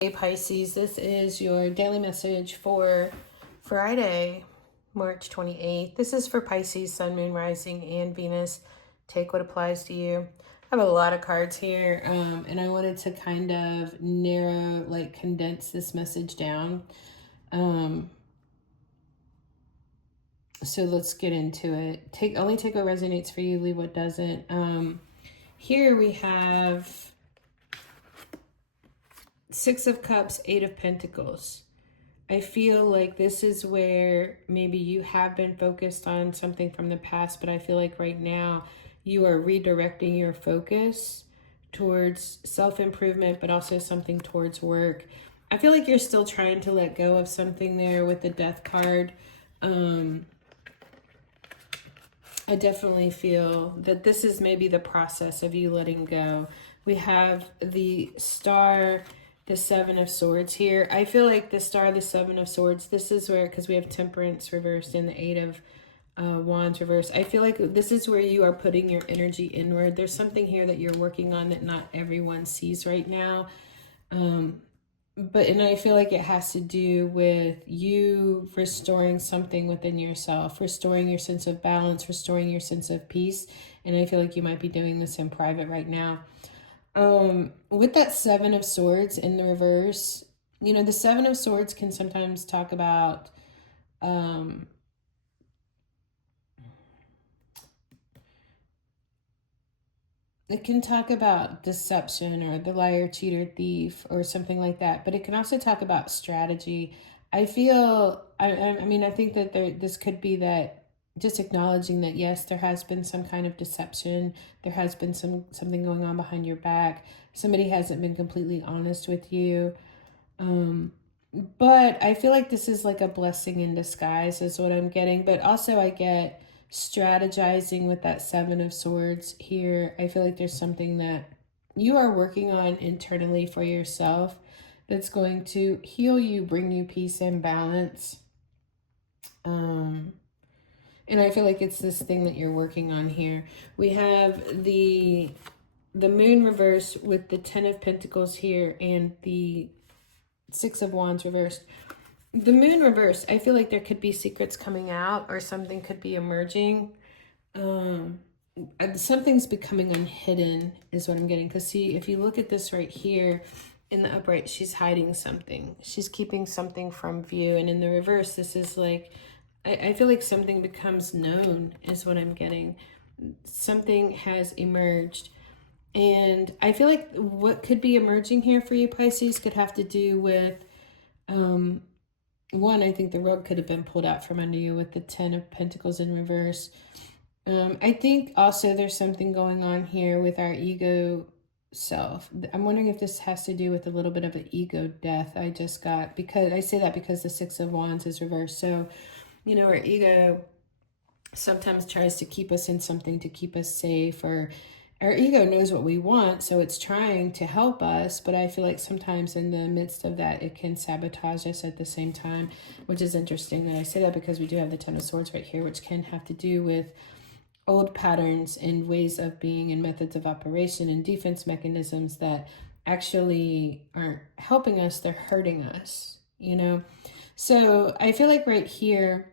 Hey Pisces, this is your daily message for Friday, March 28th. This is for Pisces, Sun, Moon, Rising, and Venus. Take what applies to you. I have a lot of cards here, and I wanted to kind of narrow, condense this message down. So let's get into it. Only take what resonates for you, leave what doesn't. Here we have Six of Cups, Eight of Pentacles. I feel like this is where maybe you have been focused on something from the past, but I feel like right now you are redirecting your focus towards self-improvement, but also something towards work. I feel like you're still trying to let go of something there with the Death card. I definitely feel that this is maybe the process of you letting go. We have the Star, the Seven of Swords here. I feel like the Star, the Seven of Swords, this is where, because we have Temperance reversed and the Eight of Wands reversed, I feel like this is where you are putting your energy inward. There's something here that you're working on that not everyone sees right now. And I feel like it has to do with you restoring something within yourself, restoring your sense of balance, restoring your sense of peace. And I feel like you might be doing this in private right now. With that Seven of Swords in the reverse, you know, the Seven of Swords can sometimes talk about, it can talk about deception or the liar, cheater, thief, or something like that. But it can also talk about strategy. I feel, I mean, I think that this could be that just acknowledging that, yes, there has been some kind of deception. There has been something going on behind your back. Somebody hasn't been completely honest with you. But I feel like this is like a blessing in disguise is what I'm getting. But also I get strategizing with that Seven of Swords here. I feel like there's something that you are working on internally for yourself that's going to heal you, bring you peace and balance. And I feel like it's this thing that you're working on here. We have the Moon reversed with the Ten of Pentacles here and the Six of Wands reversed. The Moon reversed, I feel like there could be secrets coming out or something could be emerging. Something's becoming unhidden is what I'm getting. Because see, if you look at this right here in the upright, she's hiding something. She's keeping something from view. And in the reverse, this is like, I feel like something becomes known is what I'm getting. Something has emerged. And I feel like what could be emerging here for you, Pisces, could have to do with, one, I think the rug could have been pulled out from under you with the Ten of Pentacles in reverse. I think also there's something going on here with our ego self. I'm wondering if this has to do with a little bit of an ego death I just got, because I say that because the Six of Wands is reversed. So, you know, our ego sometimes tries to keep us in something to keep us safe, or our ego knows what we want, so it's trying to help us, but I feel like sometimes in the midst of that, it can sabotage us at the same time, which is interesting that I say that because we do have the Ten of Swords right here, which can have to do with old patterns and ways of being and methods of operation and defense mechanisms that actually aren't helping us, they're hurting us, you know? So I feel like right here,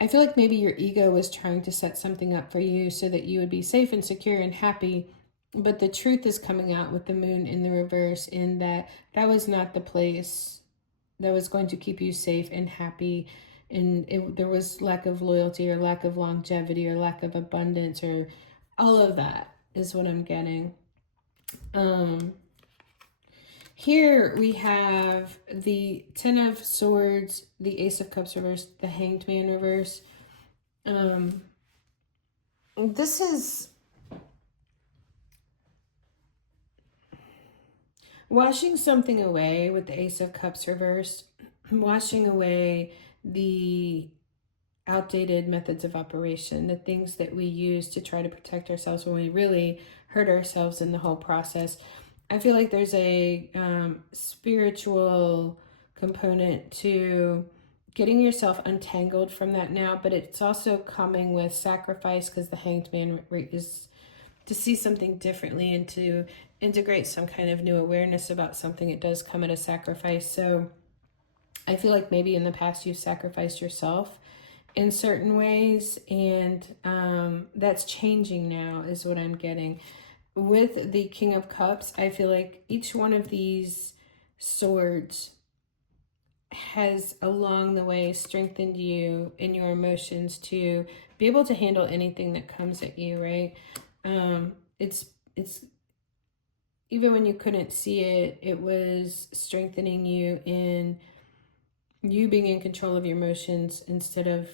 I feel like maybe your ego was trying to set something up for you so that you would be safe and secure and happy. But the truth is coming out with the Moon in the reverse, in that that was not the place that was going to keep you safe and happy. And there was lack of loyalty or lack of longevity or lack of abundance, or all of that is what I'm getting. Here we have the Ten of Swords, the Ace of Cups reversed, the Hanged Man reverse. This is washing something away with the Ace of Cups reversed, washing away the outdated methods of operation, the things that we use to try to protect ourselves when we really hurt ourselves in the whole process. I feel like there's a spiritual component to getting yourself untangled from that now, but it's also coming with sacrifice, because the Hanged Man is to see something differently and to integrate some kind of new awareness about something, it does come at a sacrifice. So I feel like maybe in the past you've sacrificed yourself in certain ways, and that's changing now is what I'm getting. With the King of Cups, I feel like each one of these swords has along the way strengthened you in your emotions to be able to handle anything that comes at you, right? It's even when you couldn't see it, it was strengthening you in you being in control of your emotions instead of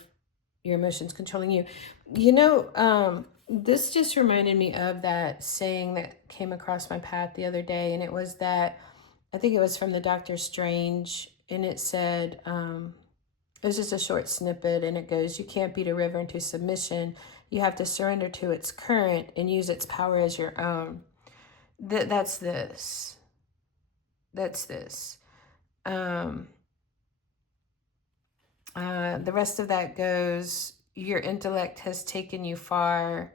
your emotions controlling you. You know, this just reminded me of that saying that came across my path the other day, and it was that, I think it was from the Doctor Strange, and it said, it was just a short snippet, and it goes, you can't beat a river into submission. You have to surrender to its current and use its power as your own. That's this. That's this. The rest of that goes, your intellect has taken you far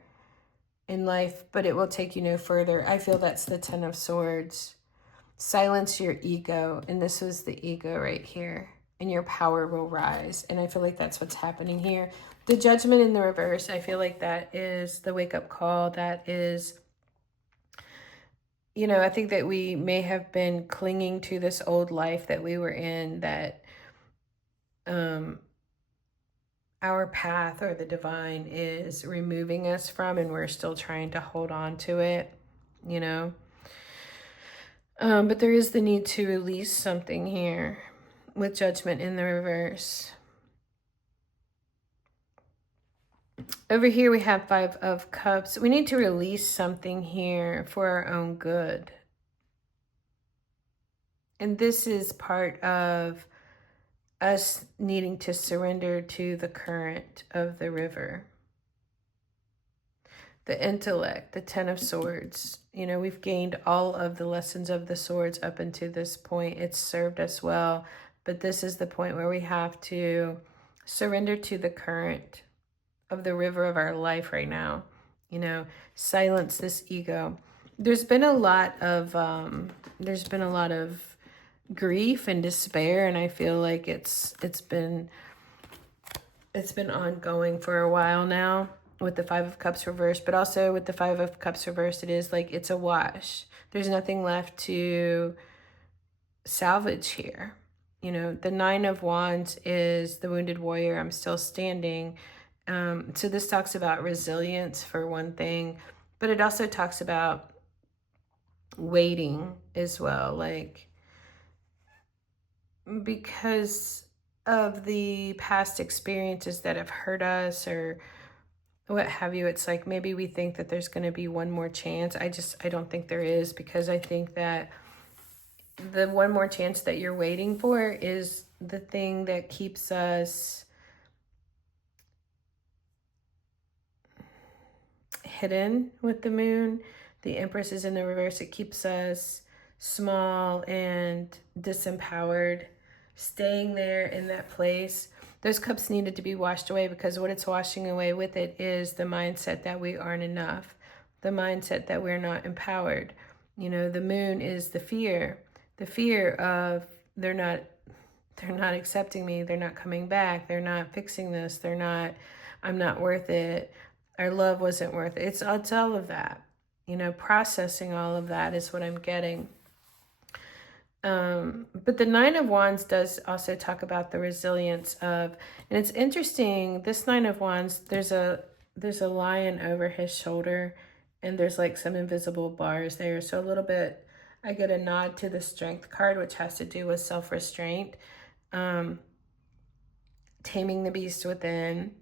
in life, but it will take you no further. I feel that's the Ten of Swords. Silence your ego, and this was the ego right here, and your power will rise. And I feel like that's what's happening here. The Judgment in the reverse, I feel like that is the wake-up call. That is, you know, I think that we may have been clinging to this old life that we were in, that our path or the divine is removing us from, and we're still trying to hold on to it, you know. But there is the need to release something here with Judgment in the reverse. Over here we have Five of Cups. We need to release something here for our own good. And this is part of us needing to surrender to the current of the river. The intellect, the Ten of Swords. You know, we've gained all of the lessons of the swords up until this point. It's served us well, but this is the point where we have to surrender to the current of the river of our life right now. You know, silence this ego. There's been a lot of grief and despair, and I feel like it's been ongoing for a while now with the Five of Cups reversed, but also with the Five of Cups reversed, it is like it's a wash. There's nothing left to salvage here. You know, the Nine of Wands is the wounded warrior. I'm still standing. So this talks about resilience for one thing, but it also talks about waiting as well. Like, because of the past experiences that have hurt us or what have you, it's like maybe we think that there's going to be one more chance. I don't think there is, because I think that the one more chance that you're waiting for is the thing that keeps us hidden with the moon. The Empress is in the reverse. It keeps us small and disempowered, staying there in that place. Those cups needed to be washed away, because what it's washing away with it is the mindset that we aren't enough, the mindset that we're not empowered. You know, the moon is the fear of they're not accepting me, they're not coming back, they're not fixing this, I'm not worth it, our love wasn't worth it. It's all of that. You know, processing all of that is what I'm getting. But the Nine of Wands does also talk about the resilience of, and it's interesting, this Nine of Wands, there's a lion over his shoulder, and there's like some invisible bars there. So a little bit, I get a nod to the Strength card, which has to do with self-restraint, taming the beast within.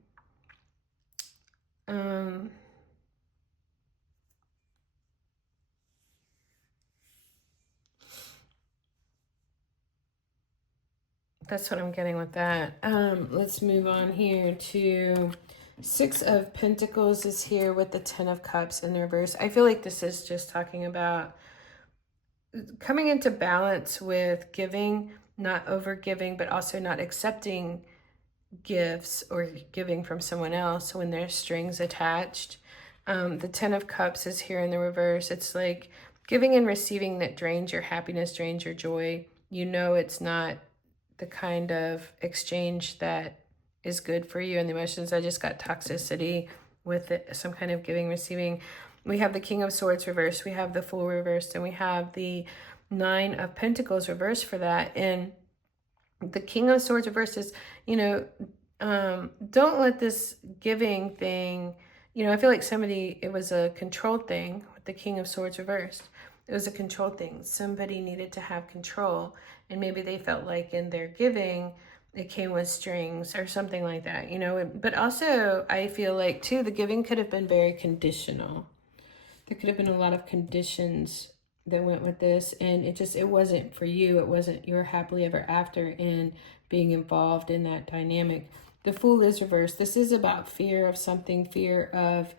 That's what I'm getting with that. Let's move on here to Six of Pentacles is here with the Ten of Cups in the reverse. I feel like this is just talking about coming into balance with giving, not over giving, but also not accepting gifts or giving from someone else when there's strings attached. The Ten of Cups is here in the reverse. It's like giving and receiving that drains your happiness, drains your joy. You know it's not the kind of exchange that is good for you and the emotions. I just got toxicity with it, some kind of giving, receiving. We have the King of Swords reversed, we have the Fool reversed, and we have the Nine of Pentacles reversed for that. And the King of Swords reversed is, don't let this giving thing, I feel like it was a control thing with the King of Swords reversed. It was a control thing. Somebody needed to have control, and maybe they felt like in their giving, it came with strings or something like that, But also, I feel like, too, the giving could have been very conditional. There could have been a lot of conditions that went with this, and it wasn't for you. It wasn't your happily ever after in being involved in that dynamic. The Fool is reversed. This is about fear of something, fear of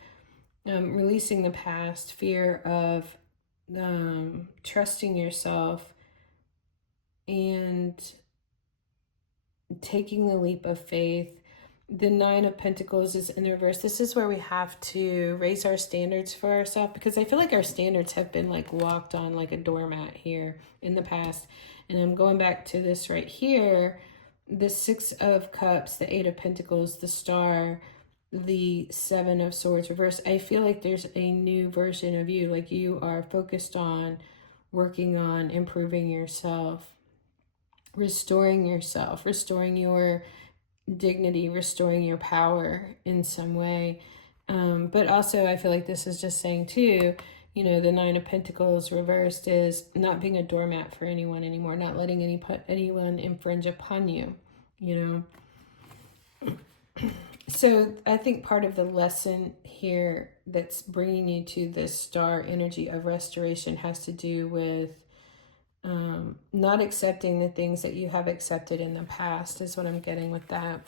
releasing the past, fear of trusting yourself and taking the leap of faith. The Nine of Pentacles is in the reverse. This is where we have to raise our standards for ourselves, because I feel like our standards have been like walked on like a doormat here in the past. And I'm going back to this right here. The Six of Cups, the Eight of Pentacles, the Star, the Seven of Swords reverse. I feel like there's a new version of you, like you are focused on working on improving yourself, restoring your dignity, restoring your power in some way. But also I feel like this is just saying too, the Nine of Pentacles reversed is not being a doormat for anyone anymore, not letting anyone infringe upon you, So I think part of the lesson here that's bringing you to this star energy of restoration has to do with not accepting the things that you have accepted in the past, is what I'm getting with that.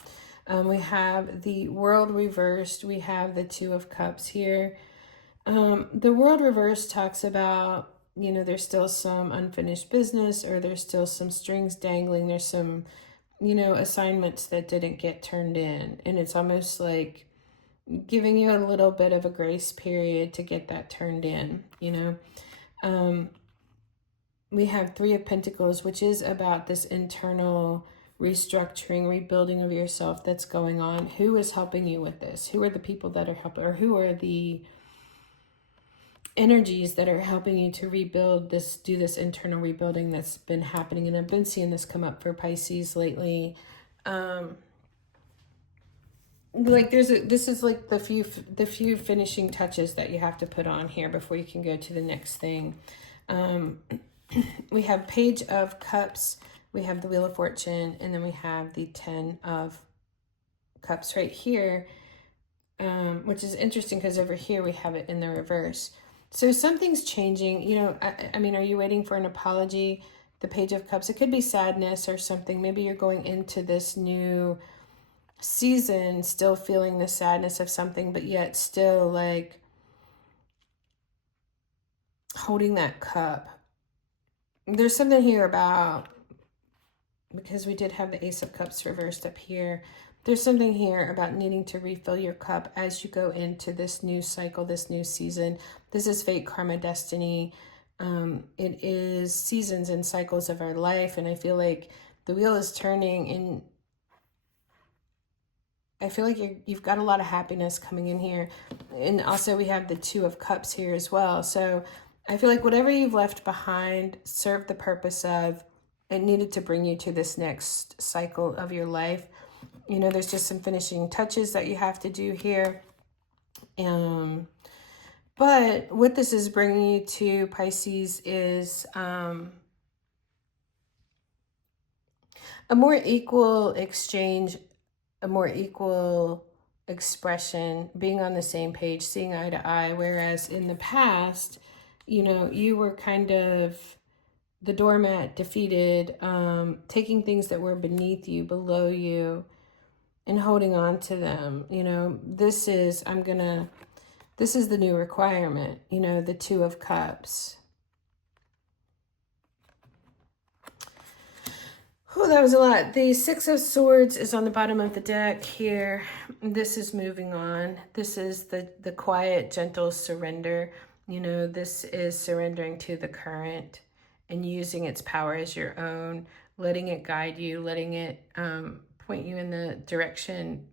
We have the World reversed. We have the Two of Cups here. The World reversed talks about, there's still some unfinished business, or there's still some strings dangling. There's some, assignments that didn't get turned in. And it's almost like giving you a little bit of a grace period to get that turned in, We have Three of Pentacles, which is about this internal restructuring, rebuilding of yourself that's going on. Who is helping you with this? Who are the people that are helping, or who are the energies that are helping you to rebuild this, do this internal rebuilding that's been happening? And I've been seeing this come up for Pisces lately. Like this is like the few finishing touches that you have to put on here before you can go to the next thing. We have Page of Cups, we have the Wheel of Fortune, and then we have the Ten of Cups right here, which is interesting because over here we have it in the reverse. So something's changing, I mean, are you waiting for an apology? The Page of Cups, it could be sadness or something. Maybe you're going into this new season still feeling the sadness of something, but yet still like holding that cup. There's something here about, because we did have the Ace of Cups reversed up here, there's something here about needing to refill your cup as you go into this new cycle, this new season. This is fate, karma, destiny. It is seasons and cycles of our life, and I feel like the wheel is turning, and I feel like you've got a lot of happiness coming in here. And also we have the Two of Cups here as well. So I feel like whatever you've left behind served the purpose of, it needed to bring you to this next cycle of your life. There's just some finishing touches that you have to do here. But what this is bringing you to, Pisces, is a more equal exchange, a more equal expression, being on the same page, seeing eye to eye. Whereas in the past, you were kind of the doormat, defeated, taking things that were beneath you, below you, and holding on to them. This is the new requirement, the Two of Cups. Oh, that was a lot. The Six of Swords is on the bottom of the deck here. This is moving on. This is the quiet, gentle surrender. You know, this is surrendering to the current and using its power as your own, letting it guide you, letting it point you in the direction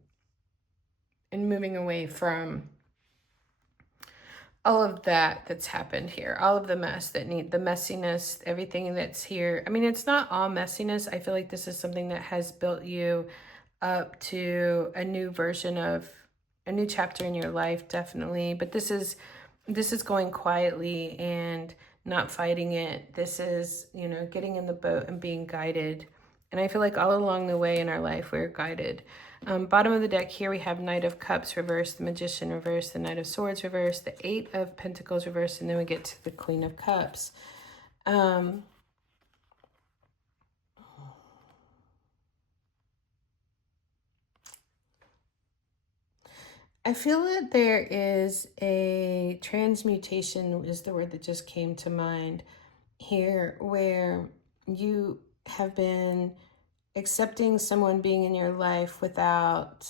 and moving away from all of that that's happened here, all of the mess that need the messiness, everything that's here. I mean, it's not all messiness. I feel like this is something that has built you up to a new version of a new chapter in your life, definitely. But this is going quietly and not fighting it. This is, you know, getting in the boat and being guided. And I feel like all along the way in our life, we're guided. Bottom of the deck here, we have Knight of Cups reversed, the Magician reversed, the Knight of Swords reversed, the Eight of Pentacles reversed, and then we get to the Queen of Cups. I feel that there is a transmutation is the word that just came to mind here, where you have been accepting someone being in your life without,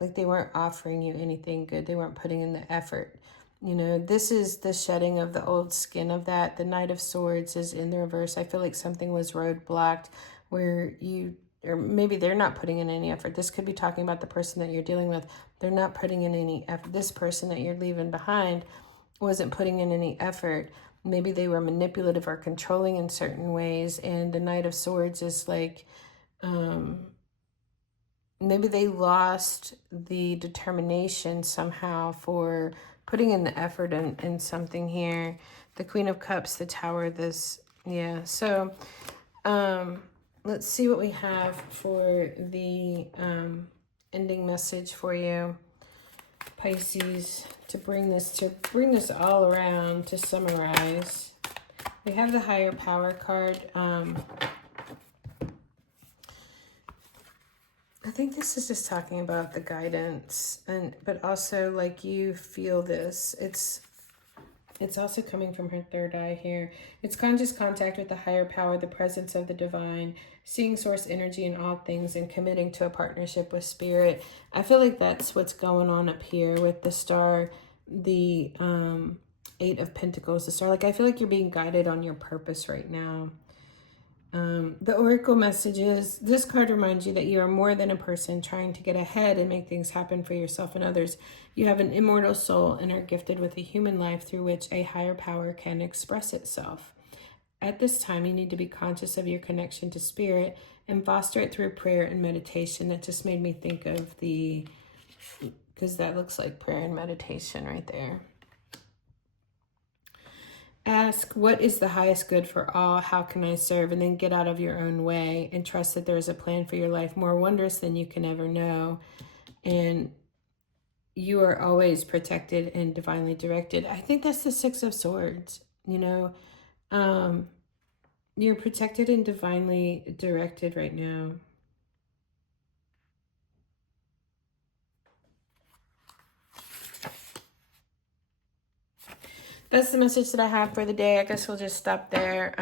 like, they weren't offering you anything good. They weren't putting in the effort. You know, this is the shedding of the old skin of that. The Knight of Swords is in the reverse. I feel like something was roadblocked where you, or maybe they're not putting in any effort. This could be talking about the person that you're dealing with. They're not putting in any effort. This person that you're leaving behind wasn't putting in any effort. Maybe they were manipulative or controlling in certain ways. And the Knight of Swords is like, maybe they lost the determination somehow for putting in the effort in something here. The Queen of Cups, the Tower, this, yeah. So let's see what we have for the ending message for you, Pisces, to bring this all around, to summarize. We have the Higher Power card. I think this is just talking about the guidance, but also like you feel this. It's also coming from her third eye here. It's conscious contact with the higher power, the presence of the divine, seeing source energy in all things, and committing to a partnership with spirit. I feel like that's what's going on up here with the star, the Eight of Pentacles, the star. Like, I feel like you're being guided on your purpose right now. The Oracle messages, this card reminds you that you are more than a person trying to get ahead and make things happen for yourself and others. You have an immortal soul and are gifted with a human life through which a higher power can express itself. At this time, you need to be conscious of your connection to spirit and foster it through prayer and meditation. That just made me think of because that looks like prayer and meditation right there. Ask, what is the highest good for all? How can I serve? And then get out of your own way and trust that there is a plan for your life more wondrous than you can ever know. And you are always protected and divinely directed. I think that's the Six of Swords. You know, you're protected and divinely directed right now. That's the message that I have for the day. I guess we'll just stop there.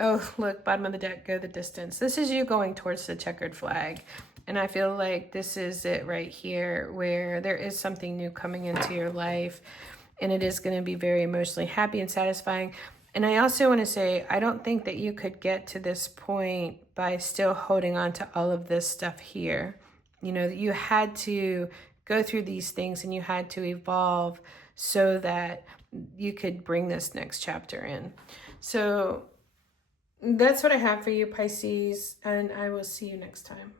Oh, look, bottom of the deck, go the distance. This is you going towards the checkered flag. And I feel like this is it right here, where there is something new coming into your life. And it is going to be very emotionally happy and satisfying. And I also want to say, I don't think that you could get to this point by still holding on to all of this stuff here. You know, you had to go through these things and you had to evolve so that you could bring this next chapter in. So that's what I have for you, Pisces, and I will see you next time.